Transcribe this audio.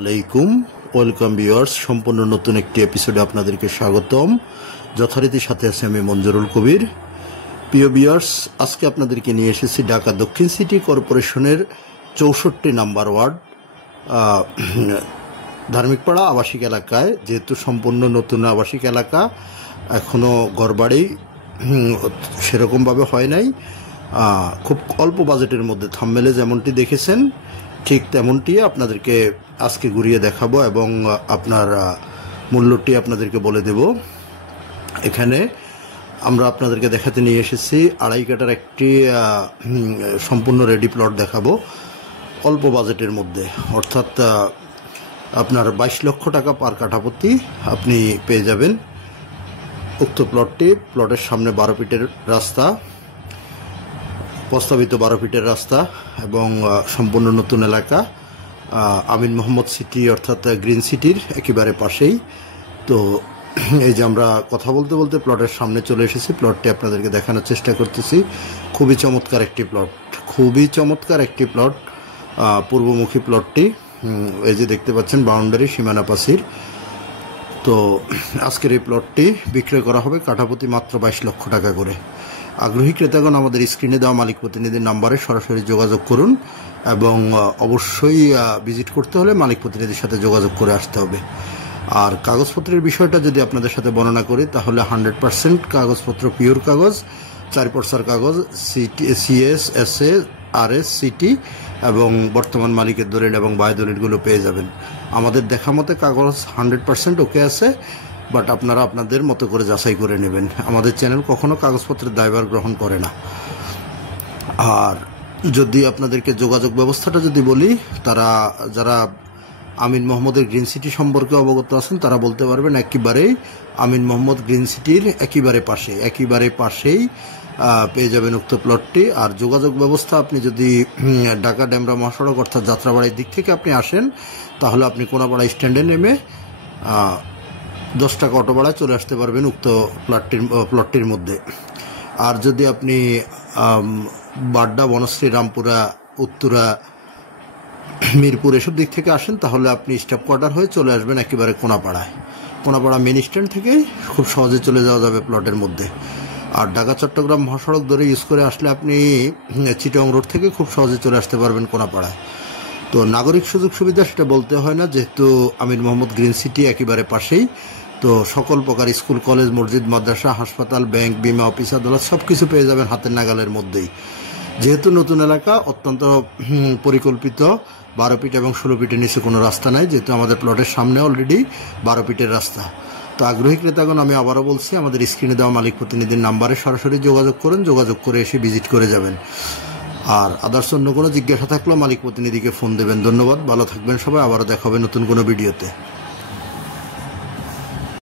আলাইকুম welcome viewers, সম্পূর্ণ নতুন একটি এপিসোডে আপনাদেরকে স্বাগতম। যথারীতি সাথে আছে আমি মঞ্জুরুল কবির। প্রিয় ভিউয়ার্স, আজকে আপনাদেরকে নিয়ে এসেছি ঢাকা দক্ষিণ সিটি কর্পোরেশনের 64 নাম্বার ওয়ার্ড ধার্মিকপাড়া আবাসিক এলাকায়। যেহেতু সম্পূর্ণ নতুন আবাসিক এলাকা, এখনও ঘরবাড়ি সেরকমভাবে হয় নাই, খুব অল্প বাজেটের মধ্যে থাম্বনেলে যেমনটি দেখেছেন ঠিক তেমনটি আপনাদেরকে আজকে ঘুরিয়ে দেখাবো এবং আপনার মূল্যটি আপনাদেরকে বলে দেব। এখানে আমরা আপনাদেরকে দেখাতে নিয়ে এসেছি 2.5 কাঠার একটি সম্পূর্ণ রেডি প্লট দেখাবো অল্প বাজেটের মধ্যে, অর্থাৎ আপনার 22 লক্ষ টাকা পার কাঠা প্রতি আপনি পেয়ে যাবেন উক্ত প্লটটি। প্লটের সামনে 12 ফিটের রাস্তা, প্রস্তাবিত 12 ফিটের রাস্তা এবং সম্পূর্ণ নতুন এলাকা আমিন মোহাম্মদ সিটি অর্থাৎ গ্রিন সিটির একেবারে পাশেই। তো এই যে আমরা কথা বলতে বলতে প্লটের সামনে চলে এসেছি, প্লটটি আপনাদেরকে দেখানোর চেষ্টা করতেছি। খুবই চমৎকার একটি প্লট, খুবই চমৎকার একটি প্লট, পূর্বমুখী প্লটটি। এই যে দেখতে পাচ্ছেন বাউন্ডারি, সীমানা প্রাচীর। তো আজকের এই প্লটটি বিক্রয় করা হবে কাঠাপ্রতি মাত্র 22 লক্ষ টাকা করে। আগ্রহী ক্রেতাগণ আমাদের স্ক্রিনে দেওয়া মালিক প্রতিনিধির নাম্বারে সরাসরি যোগাযোগ করুন এবং অবশ্যই ভিজিট করতে হলে মালিক প্রতিনিধির সাথে যোগাযোগ করে আসতে হবে। আর কাগজপত্রের বিষয়টা যদি আপনাদের সাথে বর্ণনা করি, তাহলে 100% কাগজপত্র পিওর কাগজ, 4 পর্সার কাগজ, সিএস, এসএ, আরএস, সিটি এবং বর্তমান মালিকের দলিল এবং বায় দলিলগুলো পেয়ে যাবেন। আমাদের দেখা মতে কাগজ 100% ওকে আছে, বাট আপনারা আপনাদের মতো করে যাচাই করে নেবেন। আমাদের চ্যানেল কখনো কাগজপত্রের দায়ভার গ্রহণ করে না। আর যদি আপনাদেরকে যোগাযোগ ব্যবস্থাটা যদি বলি, যারা আমিন মোহাম্মদের গ্রিন সিটি সম্পর্কে অবগত আছেন তারা বলতে পারবেন একেবারেই আমিন মোহাম্মদ গ্রিন সিটির একেবারে পাশেই পেয়ে যাবেন উক্ত প্লটটি। আর যোগাযোগ ব্যবস্থা, আপনি যদি ঢাকা ডেমরা মহাসড়ক অর্থাৎ যাত্রাবাড়ির দিক থেকে আপনি আসেন, তাহলে আপনি কোনাপাড়া স্ট্যান্ডে নেমে 10 টাকা অটো ভাড়ায় চলে আসতে পারবেন উক্ত প্লটটির মধ্যে। আর যদি আপনি বাড্ডা, বনশ্রী, রামপুরা, উত্তরা, মিরপুর এসব দিক থেকে আসেন, তাহলে আপনি স্টাফ কোয়ার্টার হয়ে চলে আসবেন একেবারে কোনাপাড়া মেন স্ট্যান্ড থেকে খুব সহজে চলে যাওয়া যাবে প্লটের মধ্যে। আর ঢাকা চট্টগ্রাম মহাসড়ক ধরে ইউজ করে আসলে আপনি চিটাগং রোড থেকে খুব সহজে চলে আসতে পারবেন কোনাপাড়ায়। তো নাগরিক সুযোগ সুবিধা সেটা বলতে হয় না, যেহেতু আমির মোহাম্মদ গ্রিন সিটি একেবারে পাশেই। তো সকল প্রকার স্কুল, কলেজ, মসজিদ, মাদ্রাসা, হাসপাতাল, ব্যাংক, বিমা অফিস, আদালত সব কিছু পেয়ে যাবেন হাতের নাগালের মধ্যেই। যেহেতু নতুন এলাকা, অত্যন্ত পরিকল্পিত, 12 ফিট এবং 16 ফিটের নিচে কোনো রাস্তা নাই, যেহেতু আমাদের প্লটের সামনে অলরেডি 12 ফিটের রাস্তা। তো আগ্রহী ক্রেতাগণ, আমি আবারও বলছি, আমাদের স্ক্রিনে দেওয়া মালিক প্রতিনিধির নাম্বারে সরাসরি যোগাযোগ করুন, যোগাযোগ করে এসে ভিজিট করে যাবেন। আর আদার্স অন্য কোনো জিজ্ঞাসা থাকলেও মালিক প্রতিনিধিকে ফোন দেবেন। ধন্যবাদ, ভালো থাকবেন সবাই, আবারও দেখা হবে নতুন কোনো ভিডিওতে।